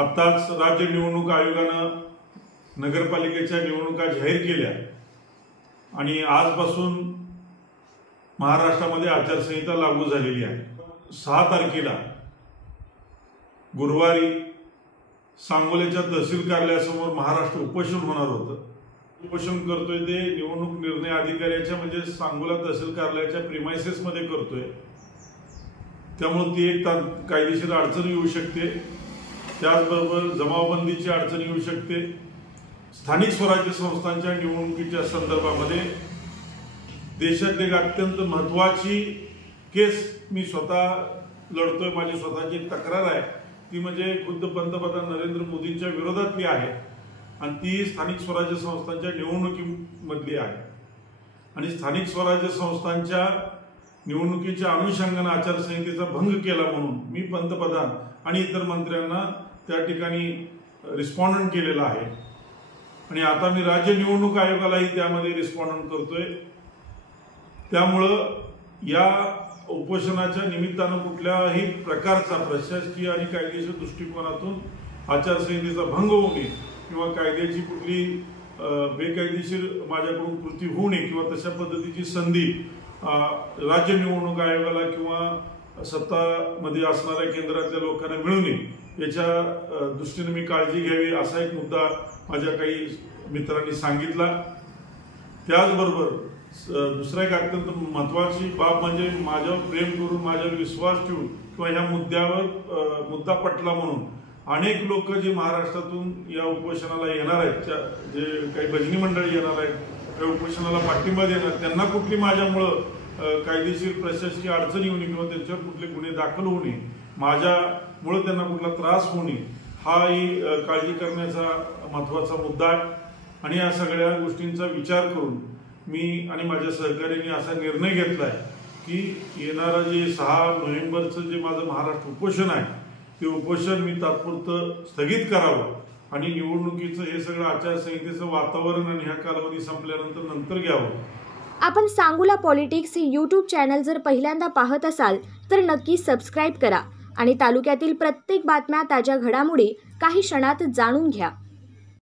आत्ताच राज्य निवडणूक आयोगानं नगरपालिकेच्या निवडणुका जाहीर केल्या आणि आजपासून महाराष्ट्रामध्ये आचारसंहिता लागू झालेली आहे। 6 तारखेला गुरुवारी सांगोल्याच्या तहसील कार्यालयासमोर महाराष्ट्र उपोषण होणार होतं। उपोषण करतोय ते निवडणूक निर्णय अधिकाऱ्याच्या म्हणजे सांगोला तहसील कार्यालयाच्या प्रिमाइसेस मध्ये करतोय, त्यामुळे ती एक कायदेशीर अडचण येऊ शकते। त्याचबरोबर जमावबंदीची अडचण येऊ शकते। स्थानिक स्वराज्य संस्थांच्या निवडणुकीच्या संदर्भामध्ये देशातली एक अत्यंत महत्त्वाची केस मी स्वतः लढतोय। माझी स्वतःची एक तक्रार आहे, ती म्हणजे खुद्द पंतप्रधान नरेंद्र मोदींच्या विरोधातली आहे आणि ती स्थानिक स्वराज्य संस्थांच्या निवडणुकीमधली आहे। आणि स्थानिक स्वराज्य संस्थांच्या निवडणुकीच्या अनुषंगाने आचारसंहितेचा भंग केला म्हणून मी पंतप्रधान आणि इतर मंत्र्यांना त्या ठिकाणी रिस्पॉन्डंट केलेला आहे आणि आता मी राज्य निवडणूक आयोगालाही त्यामध्ये रिस्पॉन्डंट करतोय। त्यामुळं या उपोषणाच्या निमित्तानं कुठल्याही प्रकारचा प्रशासकीय आणि कायदेशीर दृष्टिकोनातून आचारसंहितेचा भंग होऊ नये किंवा कायद्याची कुठली बेकायदेशीर माझ्याकडून कृती होऊ नये किंवा तशा पद्धतीची संधी राज्य निवडणूक आयोगाला किंवा सत्तामध्ये असणाऱ्या केंद्रातल्या लोकांना मिळू नये याच्या दृष्टीने मी काळजी घ्यावी असा एक मुद्दा माझ्या काही मित्रांनी सांगितला। त्याचबरोबर दुसरा एक अत्यंत महत्त्वाची बाब म्हणजे माझ्यावर प्रेम करून माझ्यावर विश्वास ठेवून किंवा ह्या मुद्द्यावर मुद्दा पटला म्हणून अनेक लोक जे महाराष्ट्रातून या उपोषणाला येणार आहेत, जे काही भजनी मंडळी येणार आहेत, या उपोषणाला पाठिंबा देणार, त्यांना कुठली माझ्यामुळं कायदेशीर प्रशासकीय अडचण येऊ नये किंवा त्यांच्यावर कुठले गुन्हे दाखल होऊ नये, माझ्यामुळे त्यांना कुठला त्रास होऊ नये हाही काळजी करण्याचा महत्त्वाचा मुद्दा आहे। आणि या सगळ्या गोष्टींचा विचार करून मी आणि माझ्या सहकार्यांनी असा निर्णय घेतलाय की येणारा जे 6 नोव्हेंबरचं जे माझं महाराष्ट्र उपोषण आहे ते उपोषण मी तात्पुरतं स्थगित करावं आणि निवडणुकीचं हे सगळं आचारसंहितेचं वातावरण आणि ह्या कालावधी संपल्यानंतर नंतर घ्यावं। आपण सांगोला पॉलिटिक्स हे YouTube चॅनल जर पहिल्यांदा पाहत असाल तर नक्की सबस्क्राइब करा आणि तालुक्यातील प्रत्येक बातम्या ताज्या घडामोडी काही क्षणात जाणून घ्या।